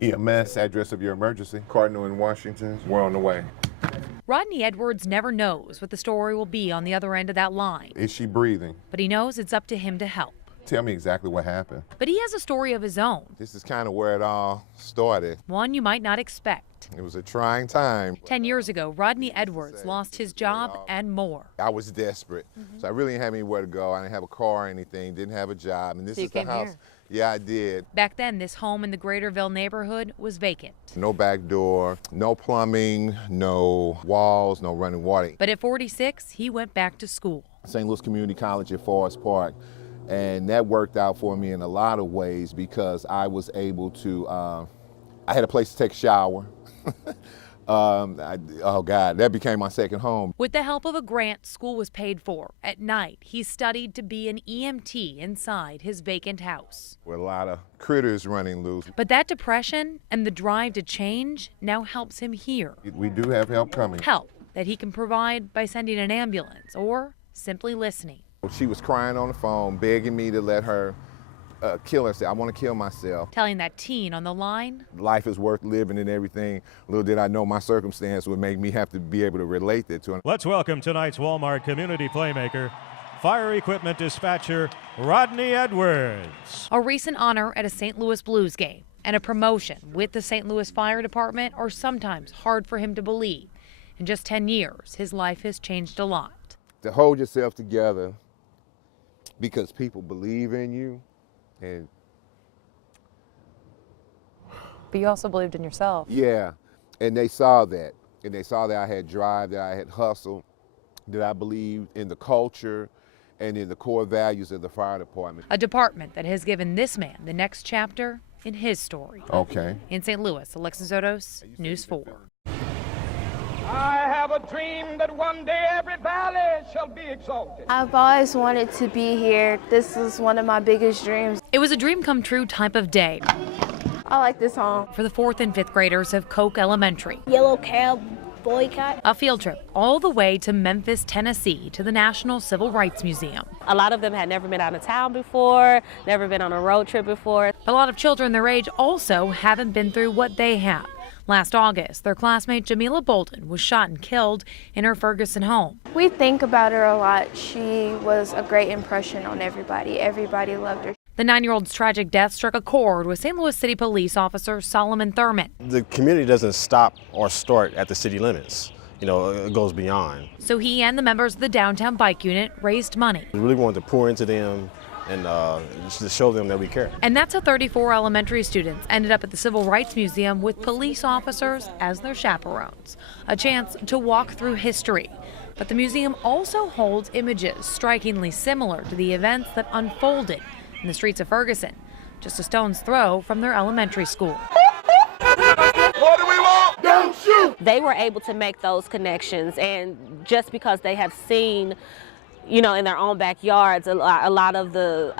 EMS, address of your emergency. Cardinal in Washington. We're on the way. Rodney Edwards never knows what the story will be on the other end of that line. Is she breathing? But he knows it's up to him to help. Tell me exactly what happened. But he has a story of his own. This is kind of where it all started. One you might not expect. It was a trying time. 10 years ago, Rodney Edwards lost his job and more. I was desperate, so I really didn't have anywhere to go. I didn't have a car or anything, didn't have a job, and this So you is the came house. here? Yeah, I did. Back then, this home in the Greaterville neighborhood was vacant. No back door, no plumbing, no walls, no running water. But at 46, he went back to school. St. Louis Community College at Forest Park. And that worked out for me in a lot of ways because I was able to, I had a place to take a shower. Oh God, that became my second home. With the help of a grant, school was paid for. At night, he studied to be an EMT inside his vacant house. With a lot of critters running loose. But that depression and the drive to change now helps him here. We do have help coming. Help that he can provide by sending an ambulance or simply listening. She was crying on the phone, begging me to let her kill herself. I want to kill myself. Telling that teen on the line, life is worth living and everything. Little did I know my circumstance would make me have to be able to relate that to him. Let's welcome tonight's Walmart Community Playmaker, fire equipment dispatcher Rodney Edwards. A recent honor at a St. Louis Blues game and a promotion with the St. Louis Fire Department are sometimes hard for him to believe. In just 10 years, his life has changed a lot. To hold yourself together because people believe in you. And but you also believed in yourself. Yeah, and they saw that. And they saw that I had drive, that I had hustle, that I believed in the culture and in the core values of the fire department. A department that has given this man the next chapter in his story. Okay. In St. Louis, Alexis Odos, News 4. I have a dream that one day every valley shall be exalted. I've always wanted to be here. This is one of my biggest dreams. It was a dream come true type of day. I like this song. For the 4th and 5th graders of Koch Elementary. Yellow Cab boycott. A field trip all the way to Memphis, Tennessee to the National Civil Rights Museum. A lot of them had never been out of town before, never been on a road trip before. A lot of children their age also haven't been through what they have. Last August, their classmate Jamila Bolden was shot and killed in her Ferguson home. We think about her a lot. She was a great impression on everybody. Everybody loved her. The 9-year-old's tragic death struck a chord with St. Louis City Police Officer Solomon Thurman. The community doesn't stop or start at the city limits. You know, it goes beyond. So he and the members of the downtown bike unit raised money. We really wanted to pour into them and just to show them that we care. And that's how 34 elementary students ended up at the Civil Rights Museum with police officers as their chaperones. A chance to walk through history. But the museum also holds images strikingly similar to the events that unfolded in the streets of Ferguson, just a stone's throw from their elementary school. What do we want? Don't shoot! They were able to make those connections, and just because they have seen, you know, in their own backyards, a lot of the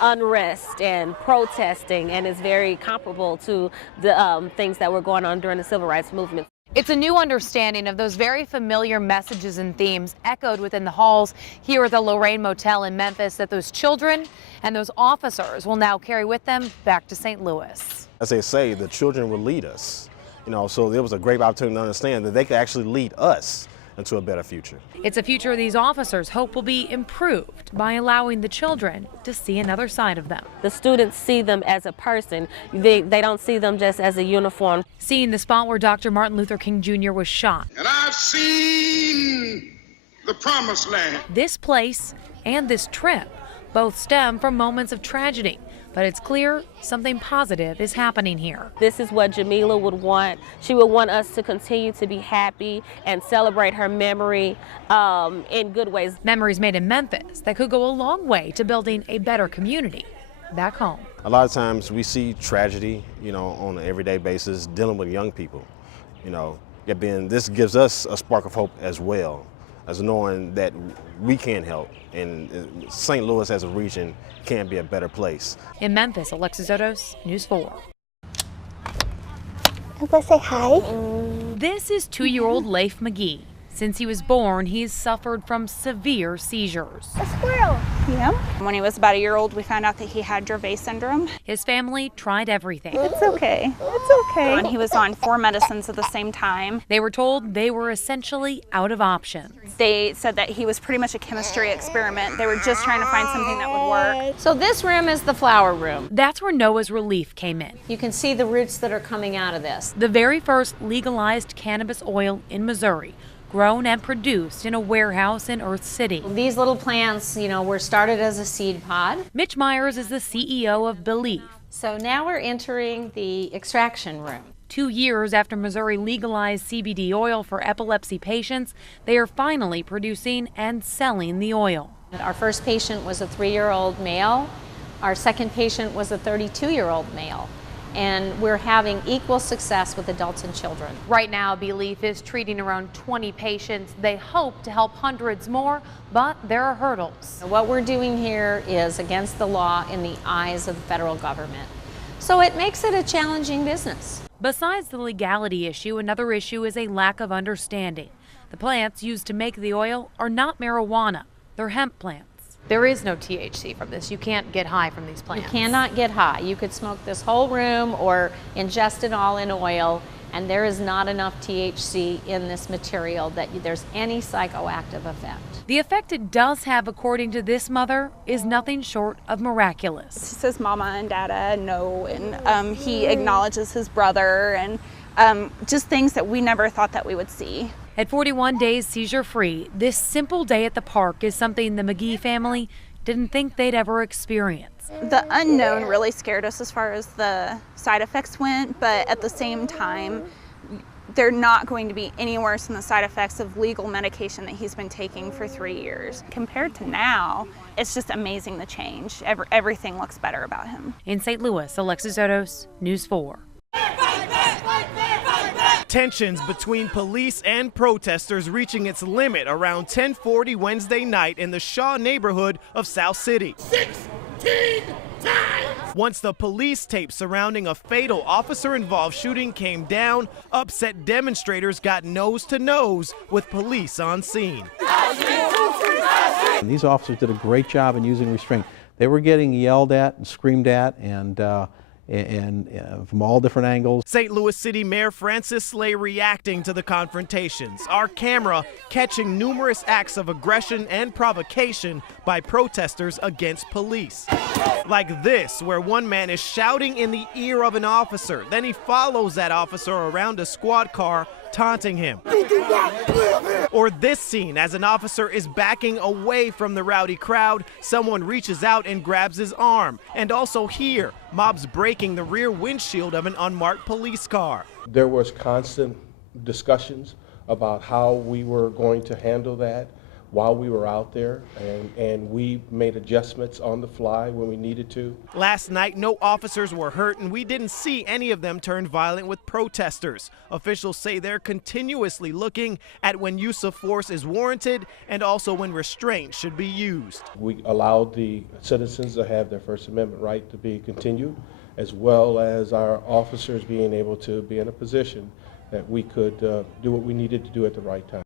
unrest and protesting, and it's very comparable to the things that were going on during the Civil Rights Movement. It's a new understanding of those very familiar messages and themes echoed within the halls here at the Lorraine Motel in Memphis that those children and those officers will now carry with them back to St. Louis. As they say, the children will lead us. You know, so there was a great opportunity to understand that they could actually lead us into a better future. It's a future these officers hope will be improved by allowing the children to see another side of them. The students see them as a person. They don't see them just as a uniform. Seeing the spot where Dr. Martin Luther King Jr. was shot. And I've seen the promised land. This place and this trip both stem from moments of tragedy, but it's clear something positive is happening here. This is what Jamila would want. She would want us to continue to be happy and celebrate her memory in good ways. Memories made in Memphis that could go a long way to building a better community back home. A lot of times we see tragedy, you know, on an everyday basis dealing with young people. You know, this gives us a spark of hope as well, as knowing that we can help, and St. Louis as a region can be a better place. In Memphis, Alexis Odos, News 4. Let's say hi. This is 2-year-old Leif McGee. Since he was born, he's suffered from severe seizures. A squirrel. Yeah. When he was about a year old, we found out that he had Dravet syndrome. His family tried everything. It's okay. It's okay. And he was on 4 medicines at the same time. They were told they were essentially out of options. They said that he was pretty much a chemistry experiment. They were just trying to find something that would work. So this room is the flower room. That's where Noah's Relief came in. You can see the roots that are coming out of this. The very first legalized cannabis oil in Missouri, grown and produced in a warehouse in Earth City. These little plants, were started as a seed pod. Mitch Myers is the CEO of Belief. So now we're entering the extraction room. 2 years after Missouri legalized CBD oil for epilepsy patients, they are finally producing and selling the oil. Our first patient was a 3-year-old male. Our second patient was a 32-year-old male. And we're having equal success with adults and children. Right now, Belief is treating around 20 patients. They hope to help hundreds more, but there are hurdles. What we're doing here is against the law in the eyes of the federal government. So it makes it a challenging business. Besides the legality issue, another issue is a lack of understanding. The plants used to make the oil are not marijuana, they're hemp plants. There is no THC from this. You can't get high from these plants. You cannot get high. You could smoke this whole room or ingest it all in oil, and there is not enough THC in this material that there's any psychoactive effect. The effect it does have, according to this mother, is nothing short of miraculous. He says mama and dada no, and he acknowledges his brother, and just things that we never thought that we would see. At 41 days seizure-free, this simple day at the park is something the McGee family didn't think they'd ever experience. The unknown really scared us as far as the side effects went, but at the same time, they're not going to be any worse than the side effects of legal medication that he's been taking for 3 years. Compared to now, it's just amazing the change. Everything looks better about him. In St. Louis, Alexis Odos, News 4. Tensions between police and protesters reaching its limit around 10:40 Wednesday night in the Shaw neighborhood of South City. 16 times! Once the police tape surrounding a fatal officer-involved shooting came down, upset demonstrators got nose-to-nose with police on scene. And these officers did a great job in using restraint. They were getting yelled at and screamed at and from all different angles. St. Louis City Mayor Francis Slay reacting to the confrontations. Our camera catching numerous acts of aggression and provocation by protesters against police. Like this, where one man is shouting in the ear of an officer. Then he follows that officer around a squad car, taunting him. Or this scene, as an officer is backing away from the rowdy crowd, someone reaches out and grabs his arm. And also here, mobs breaking the rear windshield of an unmarked police car. There was constant discussions about how we were going to handle that while we were out there, and we made adjustments on the fly when we needed to. Last night, no officers were hurt, and we didn't see any of them turn violent with protesters. Officials say they're continuously looking at when use of force is warranted and also when restraint should be used. We allowed the citizens to have their First Amendment right to be continued, as well as our officers being able to be in a position that we could do what we needed to do at the right time.